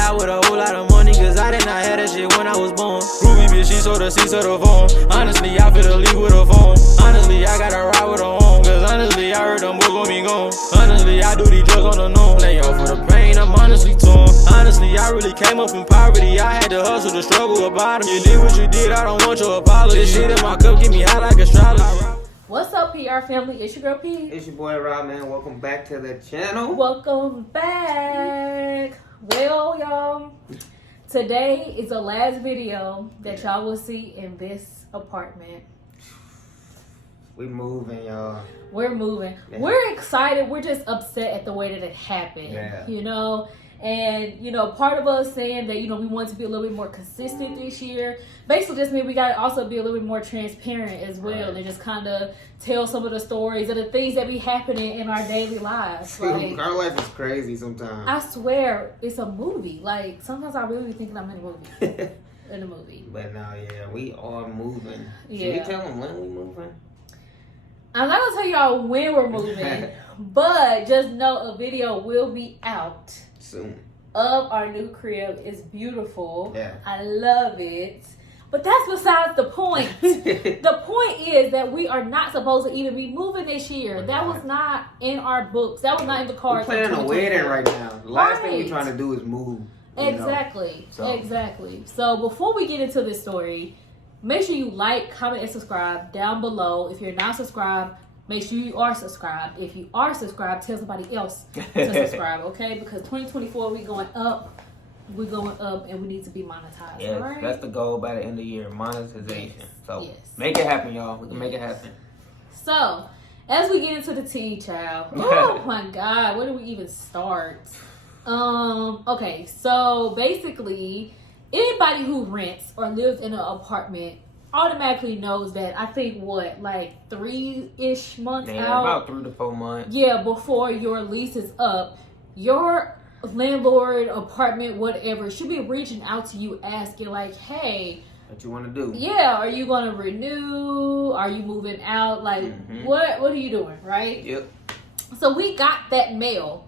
die with a whole lot of money, cause I did not have that shit when I was born. Ruby bitch, she sold the seats of the phone. Honestly, I feel the leave with a phone. Honestly, I gotta ride with a home, cause honestly, I heard them boys gon' be gone. Honestly, I do these drugs on the known. Lay off for the pain, I'm honestly torn. Honestly, I really came up from poverty. I had to hustle to struggle about it. You did what you did, I don't want your apology. This shit in my cup, get me high like astrology. What's up, PR family? It's your girl P. It's your boy Rob, man. Welcome back to the channel. Welcome back. Well, y'all, today is the last video that y'all will see in this apartment. We moving, y'all. We're moving. Yeah. We're excited. We're just upset at the way that it happened. Yeah. You know? And, you know, part of us saying that, you know, we want to be a little bit more consistent this year. Basically, just mean we got to also be a little bit more transparent as well. Right. And just kind of tell some of the stories of the things that be happening in our daily lives. Like, our life is crazy sometimes. I swear, it's a movie. Like, sometimes I really be thinking I'm in a movie. In a movie. But now, yeah, we are moving. Yeah. Should we tell them when we moving? I'm not going to tell y'all when we're moving. But just know a video will be out. Soon. Of our new crib. Is beautiful. Yeah. I love it. But that's besides the point. The point is that we are not supposed to even be moving this year. That was not in our books. That was not in the cards. We're planning a wedding right now. The last thing we're trying to do is move. Exactly. Exactly. So before we get into this story, make sure you like, comment, and subscribe down below. If you're not subscribed, make sure you are subscribed. If you are subscribed, tell somebody else to subscribe, okay? Because 2024, we're going up, and we need to be monetized. Yes, right? That's the goal by the end of the year, monetization. Yes. So yes. Make it happen, y'all. We can make it happen. So, as we get into the tea, child, oh my God, where do we even start? Okay, so basically, anybody who rents or lives in an apartment automatically knows that I think like 3-ish months out, about 3 to 4 months. Yeah, before your lease is up, your landlord, apartment, whatever, should be reaching out to you asking like, hey, what you want to do? Yeah, are you going to renew? Are you moving out? Like, what are you doing, right? Yep. So we got that mail.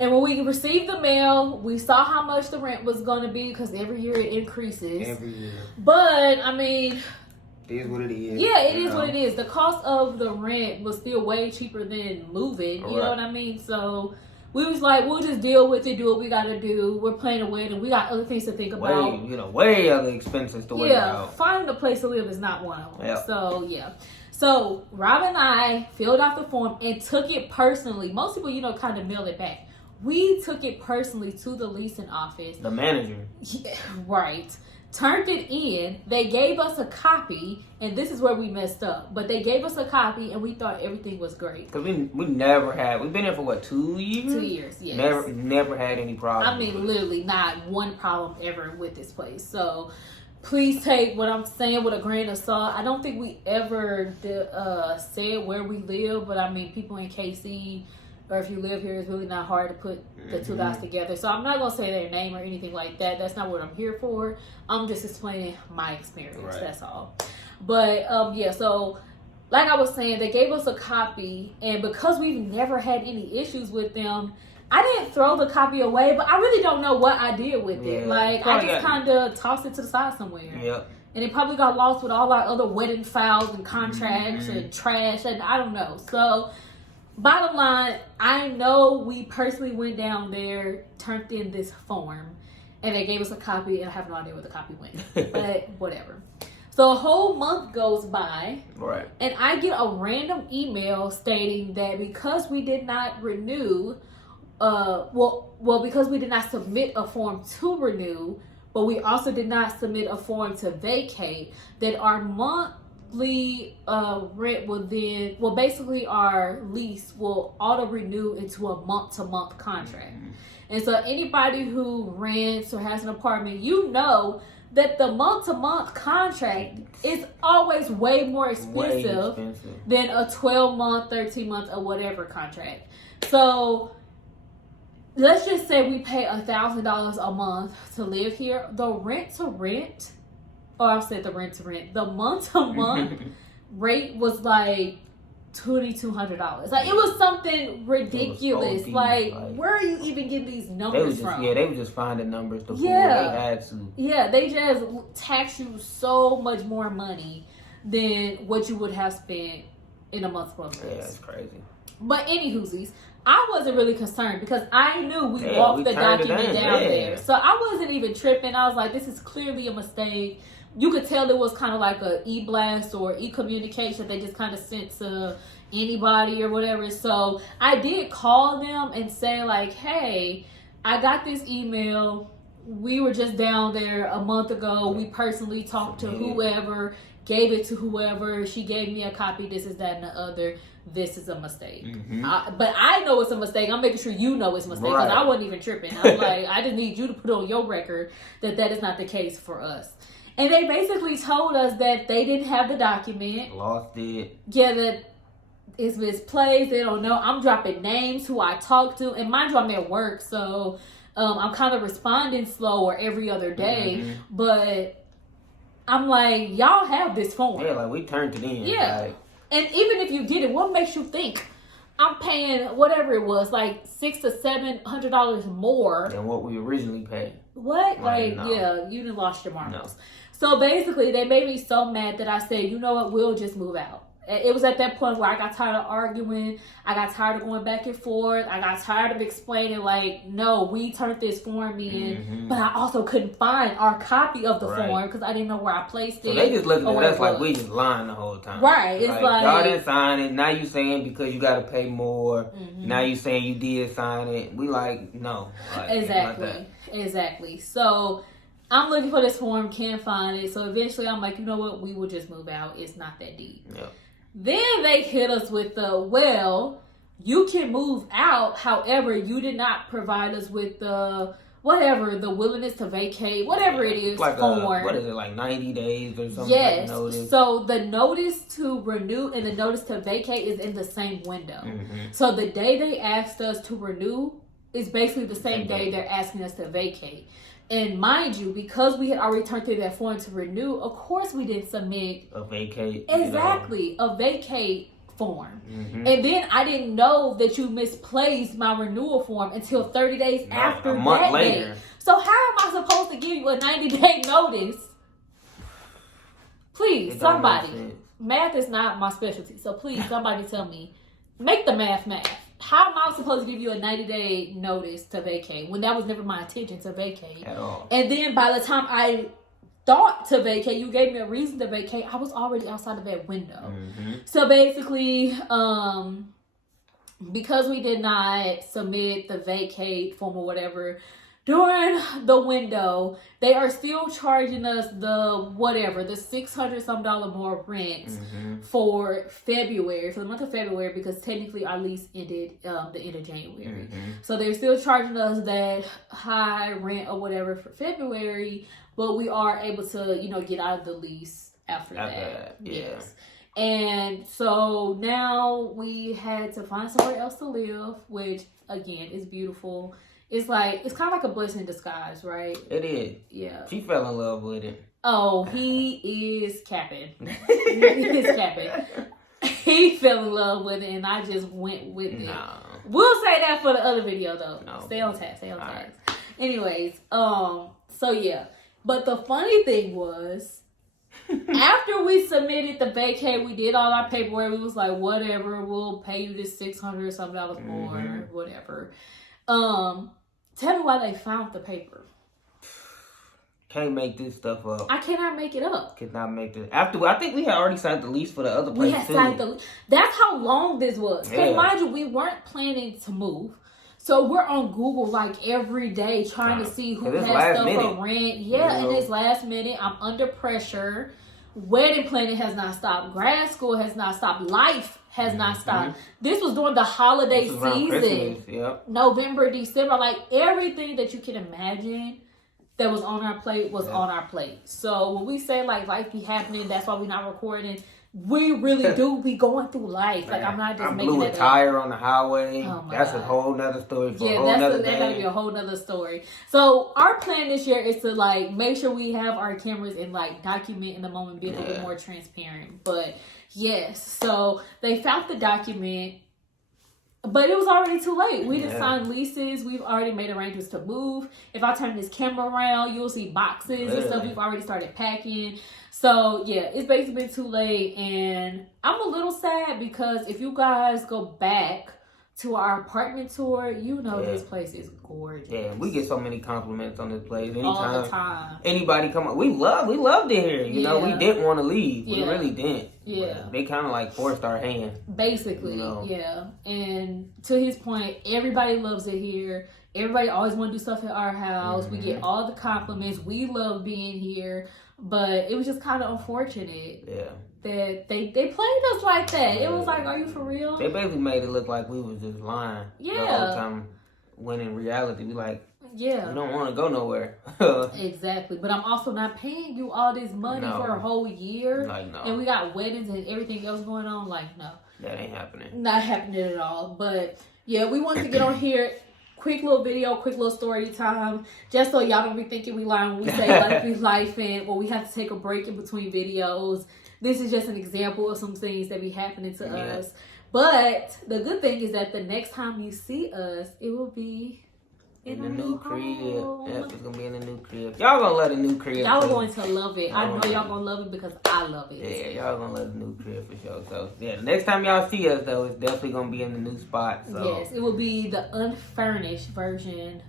And when we received the mail, we saw how much the rent was going to be because every year it increases. Every year. But, I mean, it is what it is. Yeah, it is what it is. The cost of the rent was still way cheaper than moving. You know what I mean? So we was like, we'll just deal with it, do what we got to do. We're planning a wedding. We got other things to think about. Way other expenses to worry about. Finding a place to live is not one of them. Yep. So, yeah. So, Rob and I filled out the form and took it personally. Most people, kind of mail it back. We took it personally to the leasing office. The manager. Yeah, right. Turned it in. They gave us a copy, and this is where we messed up. But they gave us a copy, and we thought everything was great. Because we never had. We've been here for what, 2 years? 2 years, yes. Never had any problems. I mean, literally not one problem ever with this place. So please take what I'm saying with a grain of salt. I don't think we ever said where we live, but I mean, people in KC, or if you live here, it's really not hard to put the two dots together. So I'm not going to say their name or anything like that. That's not what I'm here for. I'm just explaining my experience. Right. That's all. But, so like I was saying, they gave us a copy. And because we've never had any issues with them, I didn't throw the copy away, but I really don't know what I did with it. Like, I just kind of tossed it to the side somewhere. Yep. And it probably got lost with all our other wedding files and contracts and trash. And I don't know. So bottom line, I know we personally went down there, turned in this form, and they gave us a copy, and I have no idea where the copy went. But whatever. So a whole month goes by, right? And I get a random email stating that because we did not renew, because we did not submit a form to renew, but we also did not submit a form to vacate, that our rent will then, basically our lease will auto renew into a month-to-month contract. And so anybody who rents or has an apartment, that the month-to-month contract is always way more expensive than a 12-month, 13-month, or whatever contract. So let's just say we pay $1,000 a month to live here. The rent-to-rent, the month-to-month rate was like $2,200. Like, it was something ridiculous. so like, deep, where are you even getting these numbers from? They were just finding numbers to Yeah. They had to. Yeah, they just tax you so much more money than what you would have spent in a month's worth of Yeah, this. it's crazy. But anywhoosies, I wasn't really concerned because I knew we Yeah, walked we the turned it document in, down yeah. there. So I wasn't even tripping. I was like, this is clearly a mistake. You could tell it was kind of like a e-blast or e-communication they just kind of sent to anybody or whatever. So I did call them and say like, hey, I got this email. We were just down there a month ago. We personally talked to whoever, gave it to whoever. She gave me a copy. This is that and the other. This is a mistake. But I know it's a mistake. I'm making sure you know it's a mistake because I wasn't even tripping. I'm like, I just need you to put on your record that is not the case for us. And they basically told us that they didn't have the document. Lost it. Yeah, that it's misplaced. They don't know. I'm dropping names who I talked to. And mind you, I'm at work. So I'm kind of responding slow or every other day. But I'm like, y'all have this form. Yeah, like we turned it in. Yeah. Like, and even if you did it, what makes you think I'm paying whatever it was, like $600 to $700 more than what we originally paid? What? Like, Like, no. yeah, you done lost your marbles. No. So basically, they made me so mad that I said, you know what, we'll just move out. It was at that point where I got tired of arguing. I got tired of going back and forth. I got tired of explaining, like, no, we turned this form in, but I also couldn't find our copy of the form because I didn't know where I placed it. So they just looking at us like we just lying the whole time. Right. It's like y'all didn't sign it. Now you saying because you got to pay more. Now you saying you did sign it. We like, no. Like, Exactly. So I'm looking for this form, can't find it. So eventually I'm like, you know what? We will just move out. It's not that deep. Yep. Then they hit us with the, well, you can move out. However, you did not provide us with the, whatever, the willingness to vacate, whatever it is, like form. what is it, like 90 days or something? Yes. Like So the notice to renew and the notice to vacate is in the same window. So the day they asked us to renew is basically the same day they're asking us to vacate. And mind you, because we had already turned through that form to renew, of course we didn't submit a vacate. Exactly, a vacate form. And then I didn't know that you misplaced my renewal form until 30 days after a month that later. day. So how am I supposed to give you a 90-day notice? Please, somebody. Math is not my specialty. So please, somebody tell me. Make the math. How am I supposed to give you a 90-day notice to vacate when that was never my intention to vacate? At all. And then by the time I thought to vacate, you gave me a reason to vacate, I was already outside of that window. So basically, because we did not submit the vacate form or whatever during the window, they are still charging us the $600 some more rent for February, for the month of February, because technically our lease ended the end of January. So they're still charging us that high rent or whatever for February, but we are able to, get out of the lease after that. Yes. And so now we had to find somewhere else to live, which again is beautiful. It's kind of like a blessing in disguise, right? It is. Yeah. She fell in love with it. Oh, he is capping. He is capping. He fell in love with it, and I just went with it. No. We'll say that for the other video, though. No. Stay on task. Right. Anyways, so yeah. But the funny thing was, after we submitted the vacate, we did all our paperwork. We was like, whatever, we'll pay you this $600 something more, whatever. Tell me why they found the paper. Can't make this stuff up. I cannot make it up. Cannot make this. After I think we had already signed the lease for the other place. We had signed the lease. That's how long this was. Because mind you, we weren't planning to move. So we're on Google like every day trying to see who has stuff for rent. Yeah, and it's last minute. I'm under pressure. Wedding planning has not stopped. Grad school has not stopped. Life has not stopped. This was during the holiday season. Yep. November, December. Like everything that you can imagine that was on our plate was on our plate. So when we say like life be happening, that's why we're not recording. we really do be going through life. Man, Like, I'm not just I making blew a it up. tire on the highway. Oh my That's God. a whole nother story for a Yeah, whole nother that gotta day. be a whole nother story. So our plan this year is to like make sure we have our cameras and like document in the moment, be a little bit more transparent. But yes, so they found the document, but it was already too late. We just signed leases. We've already made arrangements to move. If I turn this camera around, you'll see boxes and stuff. We've already started packing. So yeah, it's basically been too late, and I'm a little sad because if you guys go back to our apartment tour, you know this place is gorgeous. Yeah, we get so many compliments on this place. Anytime all the time. Anybody come up, we loved it here. You know, we didn't want to leave. We really didn't. Yeah. But they kind of like forced our hand. Basically, you know? yeah. And to his point, everybody loves it here. Everybody always want to do stuff at our house. We get all the compliments. We love being here. But it was just kind of unfortunate that they played us like that. It was like, are you for real? They basically made it look like we was just lying the whole time, when in reality, we like, we don't want to go nowhere. Exactly. But I'm also not paying you all this money for a whole year. Like, no. And we got weddings and everything else going on. Like, no. That ain't happening. Not happening at all. But yeah, we wanted to get on here. Quick little video, quick little story time. Just so y'all don't be thinking we lying when we say life be life and we have to take a break in between videos. This is just an example of some things that be happening to us. But the good thing is that the next time you see us, it will be in the a new crib. home. Yep, it's gonna be in the new crib. Y'all gonna love the new crib. Y'all are too. going to love it. I know y'all gonna love it because I love it. Yeah, y'all gonna love the new crib for sure. So yeah, the next time y'all see us though, it's definitely gonna be in the new spot. So yes, it will be the unfurnished version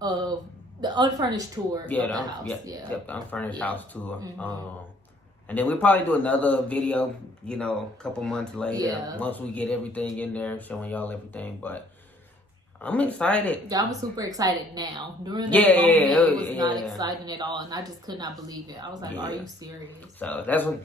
of the unfurnished tour of the house. Yep, the unfurnished house tour. And then we'll probably do another video, you know, a couple months later, once we get everything in there, showing y'all everything. But I'm excited. Y'all was super excited now. During that moment, it was not exciting at all, and I just could not believe it. I was like, "Are you serious?" So that's what.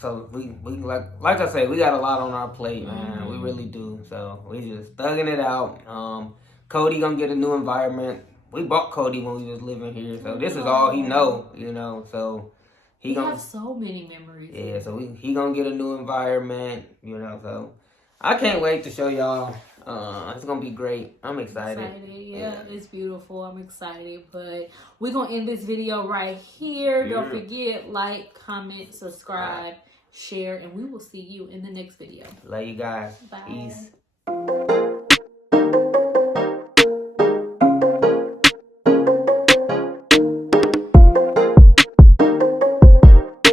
So we like I say, we got a lot on our plate, man. We really do. So we just thugging it out. Cody gonna get a new environment. We bought Cody when we was living here, so this is all he know, you know. So he gonna have so many memories. Yeah, so he gonna get a new environment, you know. So I can't wait to show y'all. It's gonna be great. I'm excited. Yeah, it's beautiful. I'm excited. But we're gonna end this video right here. Don't forget, like, comment, subscribe, share, and we will see you in the next video. Love you guys. Bye. Peace.